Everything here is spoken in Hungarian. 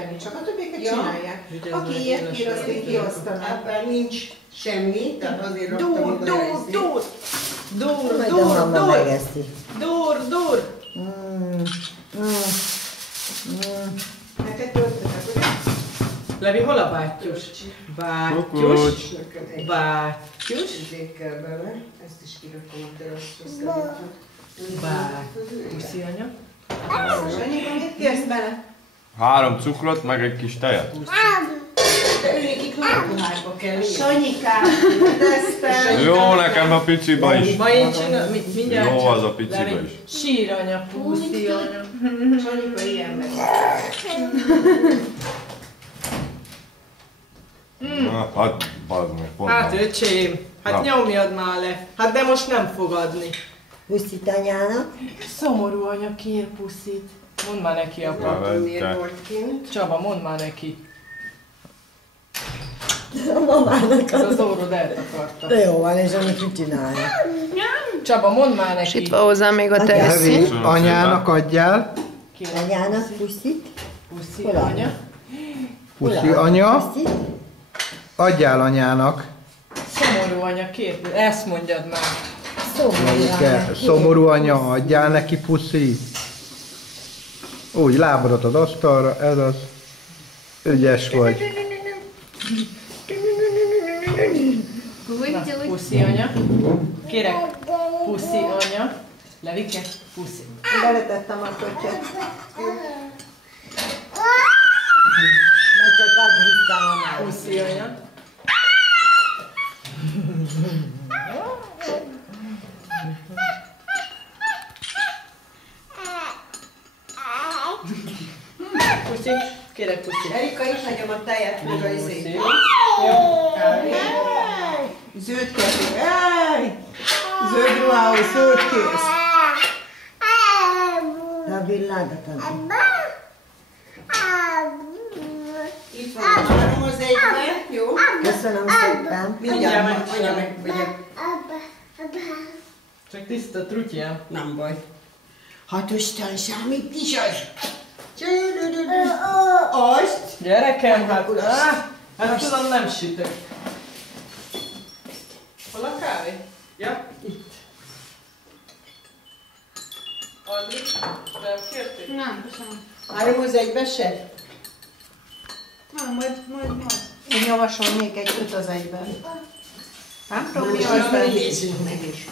tenni, csak a többieket csinálják. Aki ilyet kér, azt én kiosztanám. Ebben nincs semmi, tehát azért raktam oda ezt. Dur! Neked töltöttek, ugye? Levi, hol a bátyus? Bátyus. Ezért kell bele. Ezt is kirakom a teraszra. Puszi anya. Sanyika, mit kérsz bele? 3 cukrot, meg egy kis tejet. De ő nekik lákuhárba kell. Sanyikám, tesztel. Jó, nekem a piciba is. Ma én csinálom, mindjárt. Jó az a piciba Levi, is. sír anya, puszi anya. Sanyika ilyen meg. Na, hát, bazd meg, pont Hát van. öcsém, hát nyomjad már le. Hát de most nem fog adni. Puszit anyának. Szomorú anya kér puszit. Mondd már neki, apa. Miért volt kint? Csaba, mondd már neki. A mamának Ez az orrod eltakarta. De jó van, és amit mit csinálja? Csaba, mondd már neki. Itt van hozzá még a teszi. Levi, anyának adjál. Anyának puszit. Puszi Hol anya. Puszi anya. Puszit. Adjál anyának. Szomorú anya kér. Ezt mondjad már. Szomorú anya, adjál neki puszit. Úgy, lábadat az asztalra, ez az. Ügyes vagy. Na, puszi anya. Kérek, puszi anya. Levike, puszi. Beletettem a kötyöt. Mert csak azt hiszem a már. Puszi anya. Puszi, kérek puszi. Erika, itt hagyom a tejet, meg a izét. Puszi. Jó? Kávé. Zöld kefé. Zöld ruhához, zöld kész. De a villádat adom. Itt van a 3 az 1-be, jó? Köszönöm szépen. Mindjárt van, anya megvegyek. Csak tiszta trutyám. Nem baj. Hatostan számít is az. Azt. Gyerekem, hát tudom, nem sütök. Hol a kávé? Ja, itt. Adni? Nem kérték? Nem, köszönöm. 3 az 1-be se? Nem, majd. Én javasolnék egy 5 az 1-ben. Nem tudom, mi Na, az, de... nézzünk meg is.